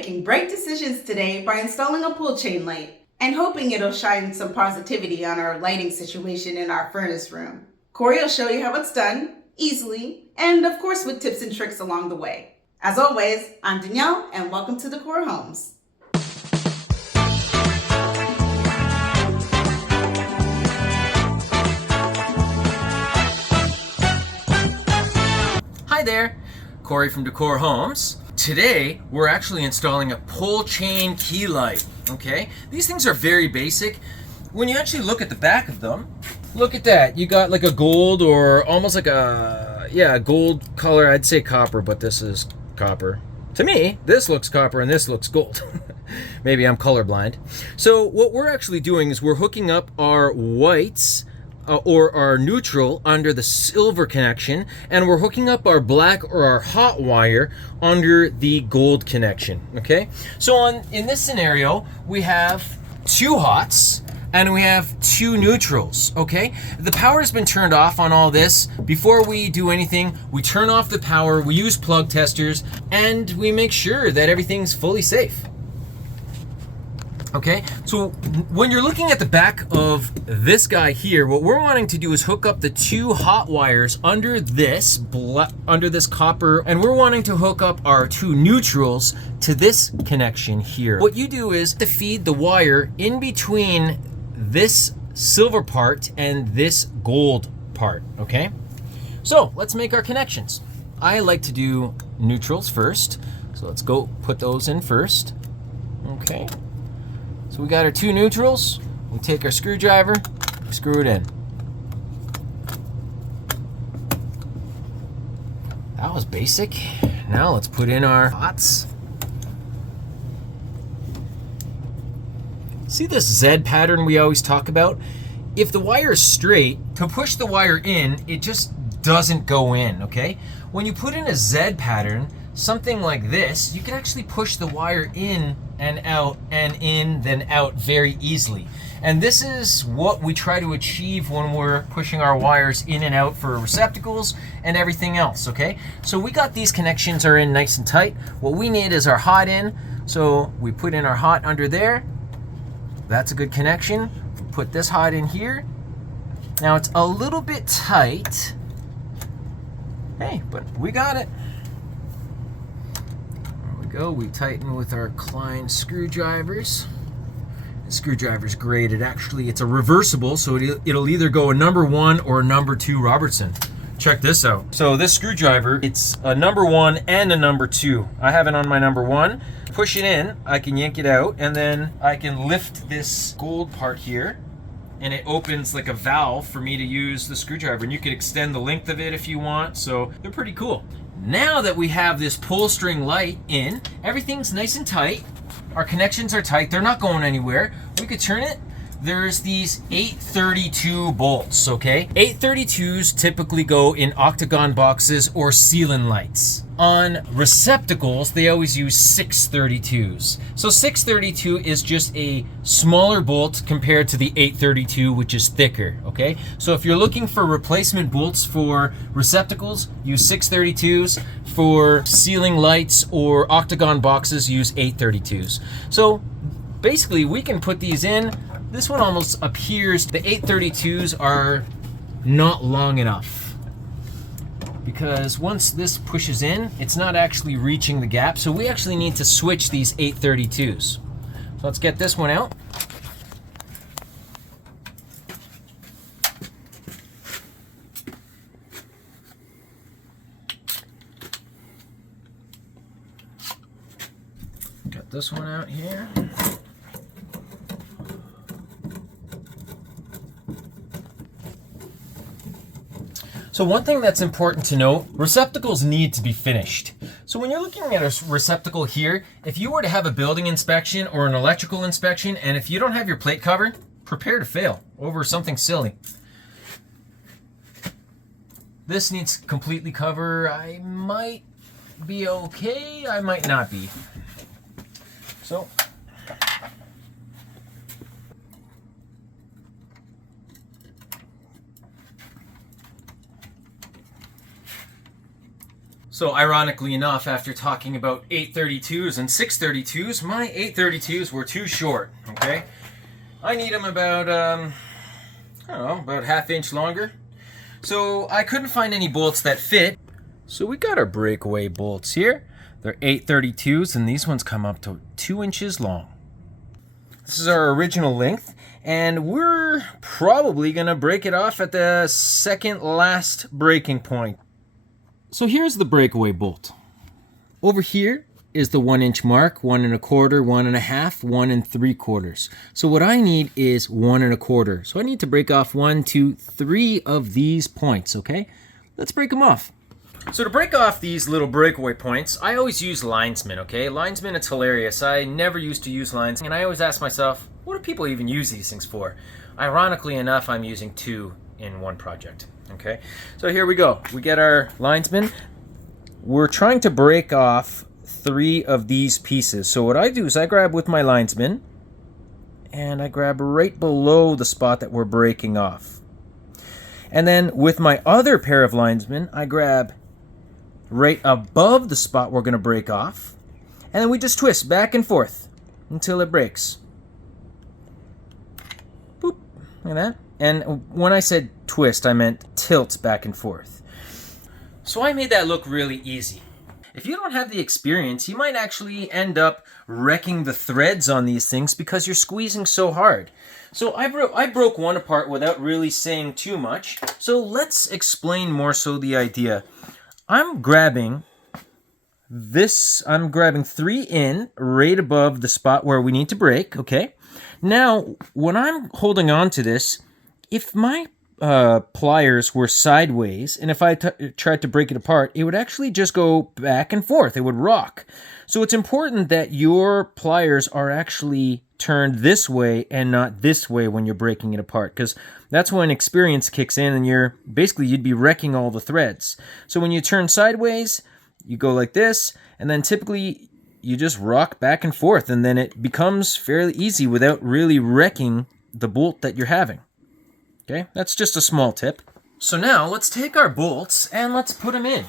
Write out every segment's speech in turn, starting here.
making bright decisions today by installing a pull chain light and hoping it'll shine some positivity on our lighting situation in our furnace room. Corey will show you how it's done, easily, and of course with tips and tricks along the way. As always, I'm Danielle and welcome to De-cor Homes. Hi there, Corey from De-cor Homes. Today, we're actually installing a pull chain key light, okay? These things are very basic. When you actually look at the back of them, look at that. You got like a gold or almost like a gold color. I'd say copper, but this is copper. To me, this looks copper and this looks gold. Maybe I'm colorblind. So what we're actually doing is we're hooking up our whites or our neutral under the silver connection, and we're hooking up our black or our hot wire under the gold connection, okay? So in this scenario, we have two hots and we have two neutrals, okay? The power has been turned off on all this. Before we do anything, we turn off the power, we use plug testers, and we make sure that everything's fully safe. Okay, so when you're looking at the back of this guy here, what we're wanting to do is hook up the two hot wires under this copper, and we're wanting to hook up our two neutrals to this connection here. What you do is to feed the wire in between this silver part and this gold part, okay? So let's make our connections. I like to do neutrals first, so let's go put those in first, okay? So we got our two neutrals. We take our screwdriver, screw it in. That was basic. Now let's put in our hots. See this Z pattern we always talk about? If the wire is straight, to push the wire in, it just doesn't go in, okay? When you put in a Z pattern, something like this, you can actually push the wire in and out and in then out very easily. And this is what we try to achieve when we're pushing our wires in and out for receptacles and everything else, okay? So we got these connections are in nice and tight. What we need is our hot in. So we put in our hot under there. That's a good connection. We put this hot in here. Now it's a little bit tight. Hey, but we got it. Go. We tighten with our Klein screwdrivers. The screwdriver's great. It's a reversible, so it'll either go a number 1 or a number 2 Robertson. Check this out. So this screwdriver, it's a number 1 and a number 2. I have it on my number 1. Push it in, I can yank it out, and then I can lift this gold part here, and it opens like a valve for me to use the screwdriver. And you can extend the length of it if you want, so they're pretty cool. Now that we have this pull string light in, everything's nice and tight. Our connections are tight, they're not going anywhere. We could turn it. There's these 832 bolts, okay? 832s typically go in octagon boxes or ceiling lights. On receptacles, they always use 632s. So 632 is just a smaller bolt compared to the 832, which is thicker, okay? So if you're looking for replacement bolts for receptacles, use 632s. For ceiling lights or octagon boxes, use 832s. So basically, we can put these in. This one almost appears, the 832s are not long enough, because once this pushes in, it's not actually reaching the gap. So we actually need to switch these 832s. So let's get this one out. Got this one out here. So one thing that's important to note, receptacles need to be finished. So when you're looking at a receptacle here, if you were to have a building inspection or an electrical inspection, and if you don't have your plate covered, prepare to fail over something silly. This needs completely cover. I might be okay, I might not be. So So ironically enough, after talking about 832s and 632s, my 832s were too short, okay? I need them about, I don't know, about ½ inch longer. So I couldn't find any bolts that fit. So we got our breakaway bolts here. They're 832s and these ones come up to 2 inches long. This is our original length and we're probably gonna break it off at the second last breaking point. So here's the breakaway bolt. Over here is the 1 inch mark, 1 1/4, 1 1/2, 1 3/4. So what I need is 1 1/4. So I need to break off 1, 2, 3 of these points, okay? Let's break them off. So to break off these little breakaway points, I always use linesman, okay? Linesman, it's hilarious. I never used to use lines, and I always ask myself, what do people even use these things for? Ironically enough, I'm using 2 in one project, okay? So here we go. We get our linesman. We're trying to break off 3 of these pieces. So what I do is I grab with my linesman, and I grab right below the spot that we're breaking off. And then with my other pair of linesmen, I grab right above the spot we're going to break off, and then we just twist back and forth until it breaks. Boop, like that. And when I said twist, I meant tilt back and forth. So I made that look really easy. If you don't have the experience, you might actually end up wrecking the threads on these things because you're squeezing so hard. So I broke one apart without really saying too much. So let's explain more so the idea. I'm grabbing 3 in right above the spot where we need to break, okay? Now, when I'm holding on to this, if my pliers were sideways, and if I tried to break it apart, it would actually just go back and forth. It would rock. So it's important that your pliers are actually turned this way and not this way when you're breaking it apart, because that's when experience kicks in and you'd be wrecking all the threads. So when you turn sideways, you go like this, and then typically you just rock back and forth, and then it becomes fairly easy without really wrecking the bolt that you're having. Okay, that's just a small tip. So now let's take our bolts and let's put them in.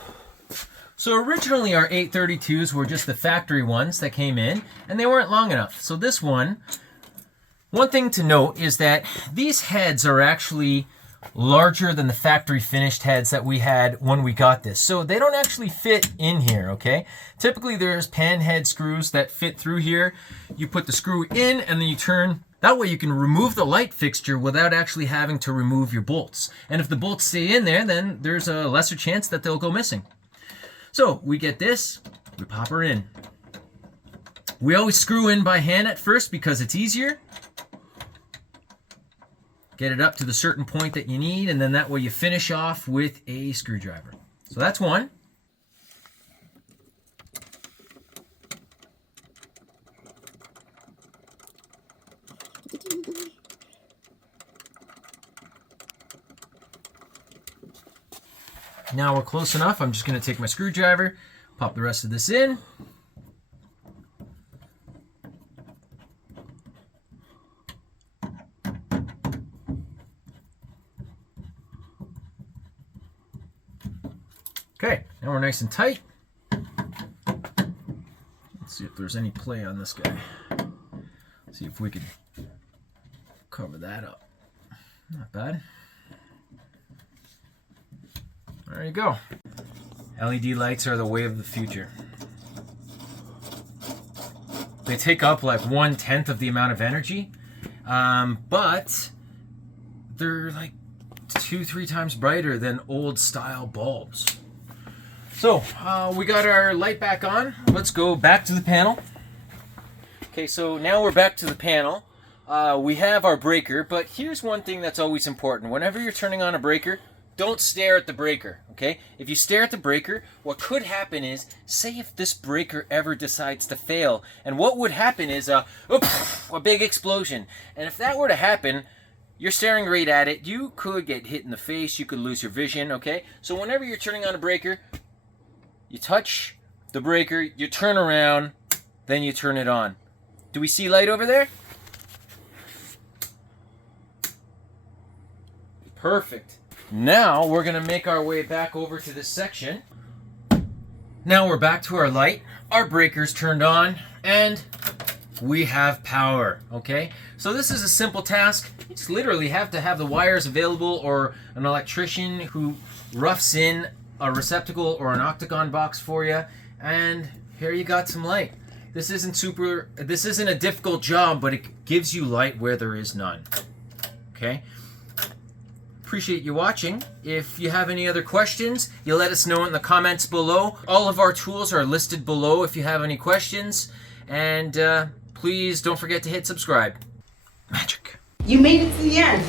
So originally our 832s were just the factory ones that came in, and they weren't long enough. So this one thing to note is that these heads are actually larger than the factory finished heads that we had when we got this. So they don't actually fit in here, okay? Typically there's pan head screws that fit through here. You put the screw in and then you turn. That way you can remove the light fixture without actually having to remove your bolts. And if the bolts stay in there, then there's a lesser chance that they'll go missing. So we get this, we pop her in. We always screw in by hand at first because it's easier. Get it up to the certain point that you need, and then that way you finish off with a screwdriver. So that's one. Now we're close enough. I'm just going to take my screwdriver, pop the rest of this in. Okay, now we're nice and tight. Let's see if there's any play on this guy. See if we can cover that up. Not bad. There you go. LED lights are the way of the future. They take up like 1/10 of the amount of energy, but they're like 2-3 times brighter than old style bulbs. So we got our light back on. Let's go back to the panel. Okay, so now we're back to the panel. We have our breaker, but here's one thing that's always important. Whenever you're turning on a breaker, don't stare at the breaker, okay? If you stare at the breaker, what could happen is, say if this breaker ever decides to fail, and what would happen is a big explosion. And if that were to happen, you're staring right at it, you could get hit in the face, you could lose your vision, okay? So whenever you're turning on a breaker, you touch the breaker, you turn around, then you turn it on. Do we see light over there? Perfect. Now we're going to make our way back over to this section. Now we're back to our light, our breaker's turned on, and we have power, okay? So this is a simple task. You just literally have to have the wires available or an electrician who roughs in a receptacle or an octagon box for you, and here you got some light. This isn't a difficult job, but it gives you light where there is none, okay? Appreciate you watching. If you have any other questions, you let us know in the comments below. All of our tools are listed below if you have any questions, and please don't forget to hit subscribe. Magic. You made it to the end.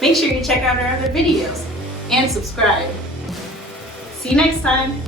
Make sure you check out our other videos and subscribe. See you next time.